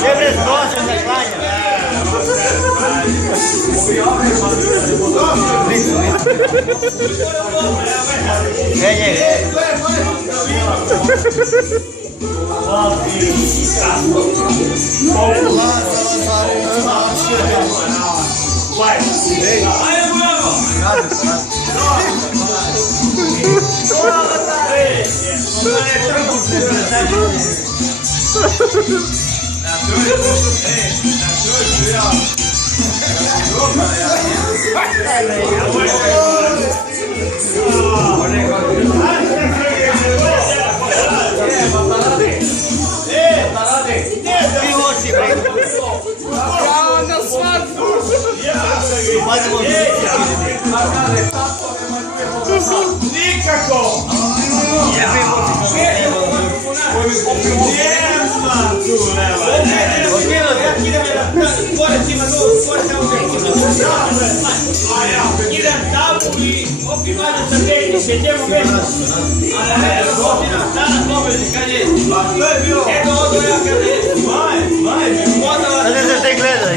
Sempre gostam da claia. Nikako! Idem tamo i opimanje sa tehničke, sjećemo mjesto. Danas pobjedi, kad je? Eto ovo ja kad je. A ne se te gledaj.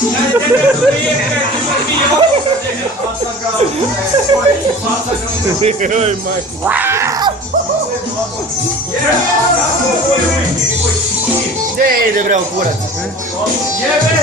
Kad je tebe prije, kad je prije Gdje ide bre u kurac? Jebe!